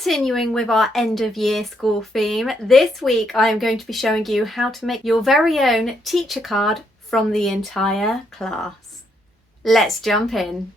Continuing with our end of year school theme, this week I am going to be showing you how to make your very own teacher card from the entire class. Let's jump in.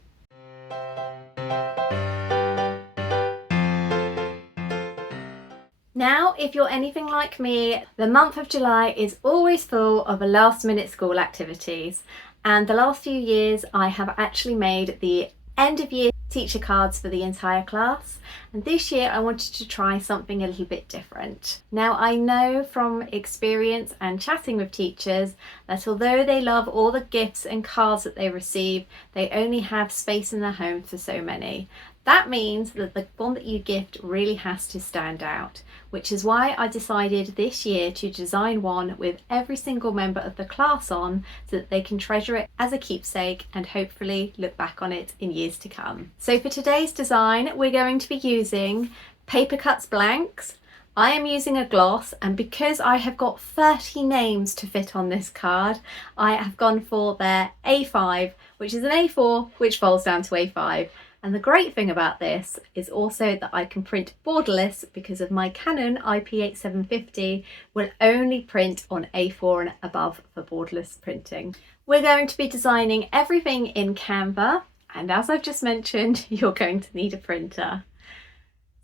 Now, if you're anything like me, the month of July is always full of last minute school activities, and the last few years I have actually made the end of year teacher cards for the entire class, and this year I wanted to try something a little bit different. Now, I know from experience and chatting with teachers that although they love all the gifts and cards that they receive, they only have space in their home for so many. That means that the one that you gift really has to stand out, which is why I decided this year to design one with every single member of the class on, so that they can treasure it as a keepsake and hopefully look back on it in years to come. So for today's design, we're going to be using Paper Cutz blanks. I am using a gloss, and because I have got 30 names to fit on this card, I have gone for their A5, which is an A4 which folds down to A5. And the great thing about this is also that I can print borderless, because of my Canon IP8750 will only print on A4 and above for borderless printing. We're going to be designing everything in Canva, and as I've just mentioned, you're going to need a printer.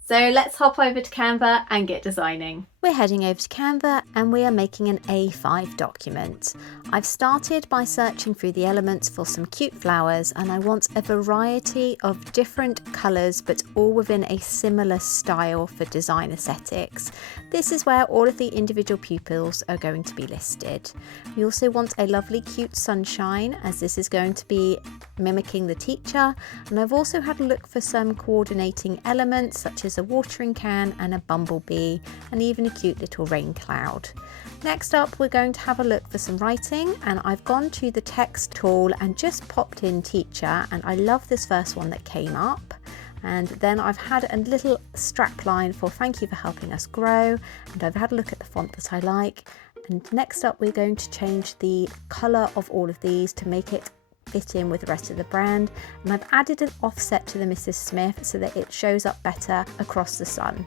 So let's hop over to Canva and get designing. We're heading over to Canva and we are making an A5 document. I've started by searching through the elements for some cute flowers, and I want a variety of different colours but all within a similar style for design aesthetics. This is where all of the individual pupils are going to be listed. We also want a lovely cute sunshine, as this is going to be mimicking the teacher, and I've also had a look for some coordinating elements such as a watering can and a bumblebee, and even a cute little rain cloud. Next up, we're going to have a look for some writing, and I've gone to the text tool and just popped in teacher, and I love this first one that came up. And then I've had a little strap line for thank you for helping us grow, and I've had a look at the font that I like. And next up, we're going to change the colour of all of these to make it fit in with the rest of the brand, and I've added an offset to the Mrs. Smith so that it shows up better across the sun.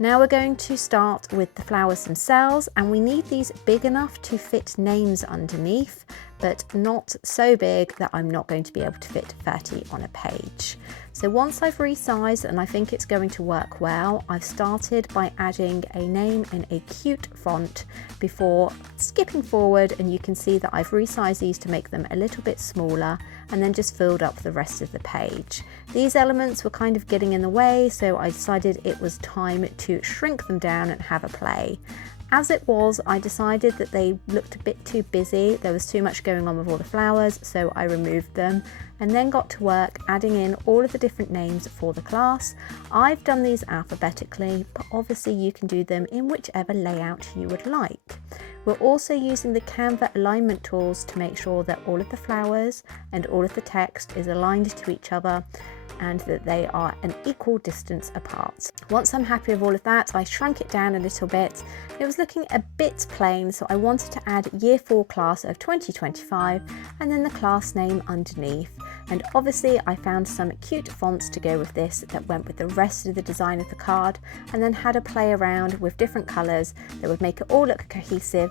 Now we're going to start with the flowers themselves, and we need these big enough to fit names underneath, but not so big that I'm not going to be able to fit 30 on a page. So once I've resized and I think it's going to work well, I've started by adding a name in a cute font before skipping forward, and you can see that I've resized these to make them a little bit smaller and then just filled up the rest of the page. These elements were kind of getting in the way, so I decided it was time to shrink them down and have a play. As it was, I decided that they looked a bit too busy. There was too much going on with all the flowers, so I removed them and then got to work adding in all of the different names for the class. I've done these alphabetically, but obviously you can do them in whichever layout you would like. We're also using the Canva alignment tools to make sure that all of the flowers and all of the text is aligned to each other and that they are an equal distance apart. Once I'm happy with all of that, I shrunk it down a little bit. It was looking a bit plain, so I wanted to add Year 4 class of 2025 and then the class name underneath. And obviously I found some cute fonts to go with this that went with the rest of the design of the card, and then had a play around with different colours that would make it all look cohesive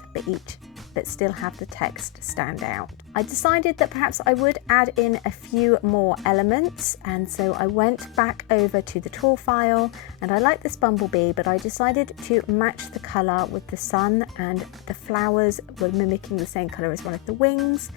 but still have the text stand out. I decided that perhaps I would add in a few more elements, and so I went back over to the tool file, and I like this bumblebee, but I decided to match the colour with the sun, and the flowers were mimicking the same colour as one of the wings.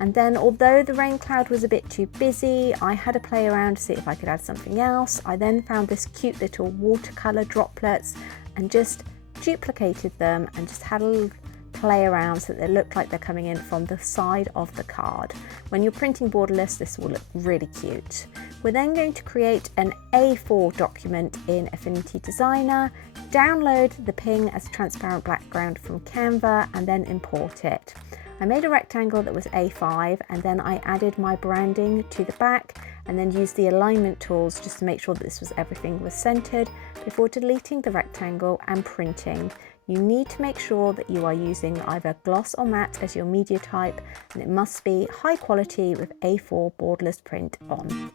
And then, although the rain cloud was a bit too busy, I had a play around to see if I could add something else. I then found this cute little watercolour droplets and just duplicated them and just had a little play around so that they look like they're coming in from the side of the card. When you're printing borderless, this will look really cute. We're then going to create an A4 document in Affinity Designer, download the ping as a transparent background from Canva, and then import it. I made a rectangle that was A5, and then I added my branding to the back and then used the alignment tools just to make sure that everything was centered before deleting the rectangle and printing. You need to make sure that you are using either gloss or matte as your media type, and it must be high quality with A4 borderless print on.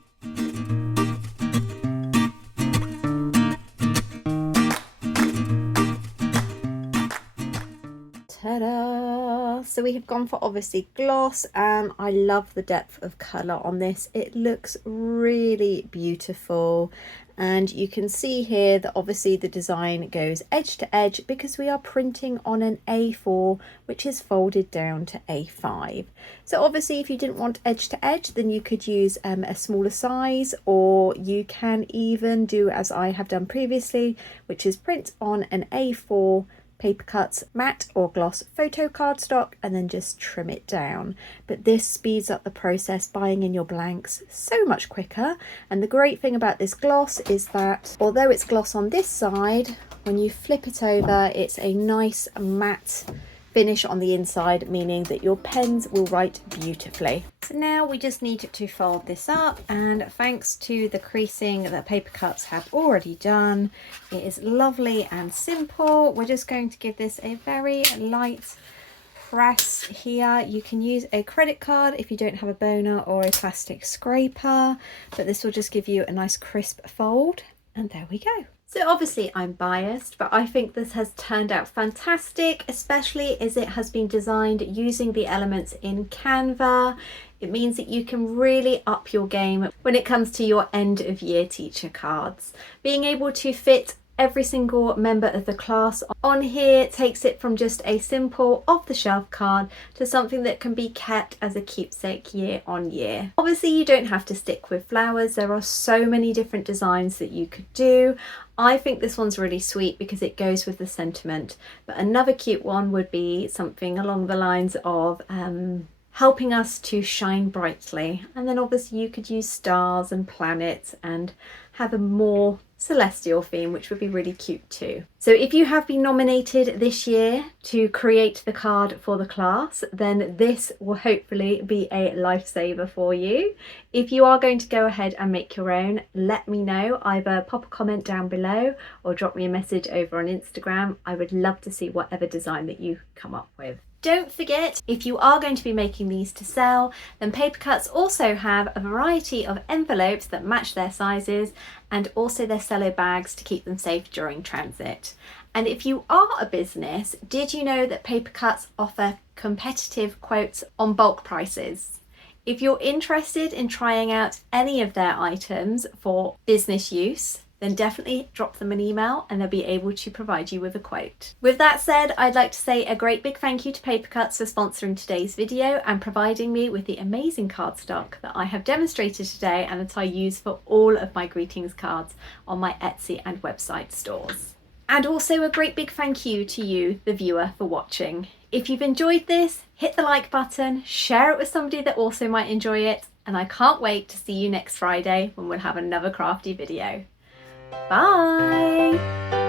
Ta-da! So we have gone for obviously gloss, and I love the depth of colour on this. It looks really beautiful, and you can see here that obviously the design goes edge to edge because we are printing on an A4 which is folded down to A5. So obviously if you didn't want edge to edge, then you could use a smaller size, or you can even do as I have done previously, which is print on an A4 Paper Cutz matte or gloss photo cardstock and then just trim it down. But this speeds up the process, buying in your blanks so much quicker. And the great thing about this gloss is that although it's gloss on this side, when you flip it over, it's a nice matte finish on the inside, meaning that your pens will write beautifully. So now we just need to fold this up, and thanks to the creasing that Paper Cutz have already done, it is lovely and simple. We're just going to give this a very light press here. You can use a credit card if you don't have a boner, or a plastic scraper, but this will just give you a nice crisp fold, and there we go. So obviously I'm biased, but I think this has turned out fantastic, especially as it has been designed using the elements in Canva. It means that you can really up your game when it comes to your end of year teacher cards. Being able to fit every single member of the class on here takes it from just a simple off-the-shelf card to something that can be kept as a keepsake year on year. Obviously you don't have to stick with flowers, there are so many different designs that you could do. I think this one's really sweet because it goes with the sentiment, but another cute one would be something along the lines of helping us to shine brightly, and then obviously you could use stars and planets and have a more celestial theme, which would be really cute too. So if you have been nominated this year to create the card for the class, then this will hopefully be a lifesaver for you. If you are going to go ahead and make your own, let me know. Either pop a comment down below or drop me a message over on Instagram. I would love to see whatever design that you come up with. Don't forget, if you are going to be making these to sell, then Paper Cutz also have a variety of envelopes that match their sizes, and also their cello bags to keep them safe during transit. And if you are a business, did you know that Paper Cutz offer competitive quotes on bulk prices? If you're interested in trying out any of their items for business use, then definitely drop them an email and they'll be able to provide you with a quote. With that said, I'd like to say a great big thank you to Paper Cutz for sponsoring today's video and providing me with the amazing cardstock that I have demonstrated today and that I use for all of my greetings cards on my Etsy and website stores. And also a great big thank you to you, the viewer, for watching. If you've enjoyed this, hit the like button, share it with somebody that also might enjoy it, and I can't wait to see you next Friday when we'll have another crafty video. Bye!